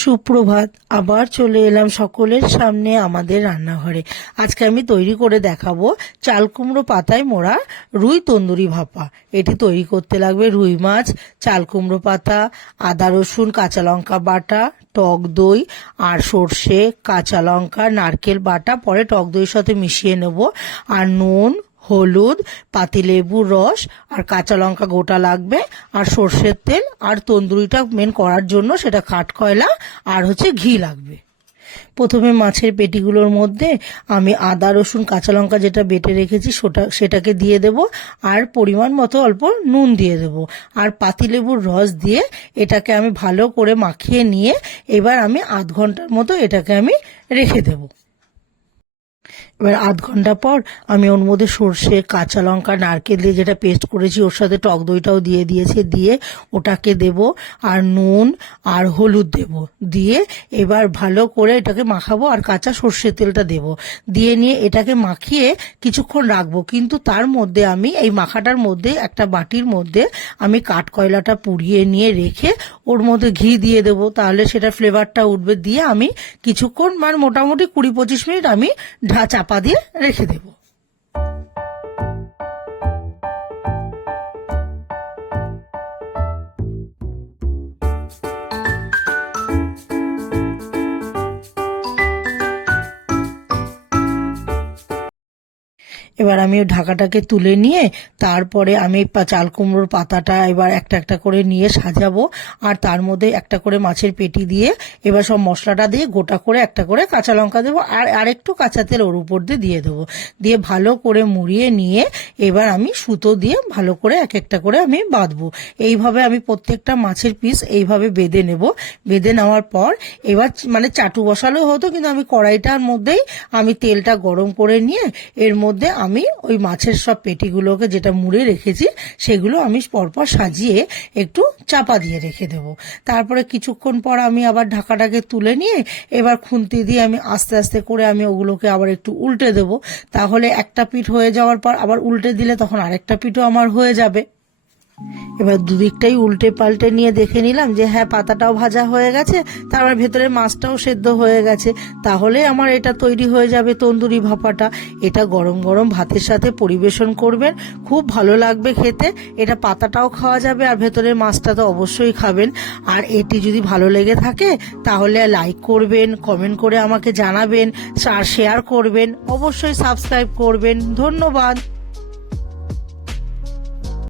সুপ্রভাত। আবার চলে এলাম সকলের সামনে আমাদের রান্নাঘরে। আজকে আমি তৈরি করে দেখাবো চাল কুমড়ো পাতায় মোড়া রুই তন্দুরি ভাপা। এটি তৈরি করতে লাগবে রুই মাছ, চাল কুমড়ো পাতা, আদা রসুন কাঁচা লঙ্কা বাটা, টক দই আর সর্ষে, কাঁচা লঙ্কা, নারকেল বাটা পরে টক দইয়ের সাথে মিশিয়ে নেব, আর নুন, হলুদ, পাতিলেবুর রস আর কাঁচা লঙ্কা গোটা লাগবে, আর সর্ষের তেল, আর তন্দুরিটা মেন করার জন্য সেটা কাঠকয়লা আর ঘি লাগবে। প্রথমে মাছের পেটিগুলোর মধ্যে আমি আদা রসুন কাঁচা লঙ্কা যেটা বেটে রেখেছি সেটাকে দিয়ে দেব, আর পরিমাণ মতো অল্প নুন দিয়ে দেব, আর পাতিলেবুর রস দিয়ে এটাকে আমি ভালো করে মাখিয়ে নিয়ে এবার আমি আধ ঘন্টার মতো এটাকে আমি রেখে দেব। এবার আধ ঘন্টা পর আমি ওর মধ্যে সর্ষে, কাঁচা লঙ্কা, নারকেল দিয়ে যেটা পেস্ট করেছি ওর সাথে টক দইটাও দিয়ে দিয়েছি, দিয়ে ওটাকে দেব, আর নুন আর হলুদ দেব, দিয়ে এবার ভালো করে এটাকে মাখাবো, আর কাঁচা সর্ষের তেলটা দেব, দিয়ে নিয়ে এটাকে মাখিয়ে কিছুক্ষণ রাখবো। কিন্তু তার মধ্যে আমি এই মাখাটার মধ্যে একটা বাটির মধ্যে আমি কাঠকয়লাটা পুড়িয়ে নিয়ে রেখে ওর মধ্যে ঘি দিয়ে দেবো, তাহলে সেটা ফ্লেভারটা উঠবে। দিয়ে আমি কিছুক্ষণ মোটামুটি 20-25 মিনিট আমি চাপা দিয়ে রেখে দেব। এবার আমি ঢাকাটাকে তুলে নিয়ে তারপরে আমি চাল কুমড়োর পাতাটা এবার একটা একটা করে নিয়ে সাজাবো, আর তার মধ্যে একটা করে মাছের পেটি দিয়ে এবার সব মশলাটা দিয়ে গোটা করে একটা করে কাঁচা লঙ্কা দেবো, আর আরেকটু কাঁচা তেল ওর উপর দিয়ে দেবো, দিয়ে ভালো করে মুড়িয়ে নিয়ে এবার আমি সুতো দিয়ে ভালো করে এক একটা করে আমি বাঁধবো। এইভাবে আমি প্রত্যেকটা মাছের পিস এইভাবে বেঁধে নেব। বেঁধে নেওয়ার পর এবার চাটু বসালেও হতো, কিন্তু আমি কড়াইটার মধ্যেই আমি তেলটা গরম করে নিয়ে এর মধ্যে আমি ওই মাছের সব পেটিগুলোকে যেটা মুড়ে রেখেছি সেগুলো আমি পরপর সাজিয়ে একটু চাপা দিয়ে রেখে দেব। তারপরে কিছুক্ষণ পর আমি আবার ঢাকাটাকে তুলে নিয়ে এবার খুন্তি দিয়ে আমি আস্তে আস্তে করে আমি ওগুলোকে আবার একটু উল্টে দেব, তাহলে একটা পিঠ হয়ে যাওয়ার পর আবার উল্টে দিলে তখন আরেকটা পিঠও আমার হয়ে যাবে। এবার দুদিকটাই উল্টে পাল্টে নিয়ে দেখে নিলাম যে হ্যাঁ পাতাটাও ভাজা হয়ে গেছে, তারপর ভেতরে মাছটাও সেদ্ধ হয়ে গেছে, তাহলে আমার এটা তৈরি হয়ে যাবে তন্দুরি ভাপাটা। এটা গরম গরম ভাতের সাথে পরিবেশন করবেন, খুব ভালো লাগবে খেতে। এটা পাতাটাও খাওয়া যাবে আর ভেতরে মাছটা তো অবশ্যই খাবেন। আর এটি যদি ভালো লেগে থাকে তাহলে লাইক করবেন, কমেন্ট করে আমাকে জানাবেন, আর শেয়ার করবেন, অবশ্যই সাবস্ক্রাইব করবেন। ধন্যবাদ।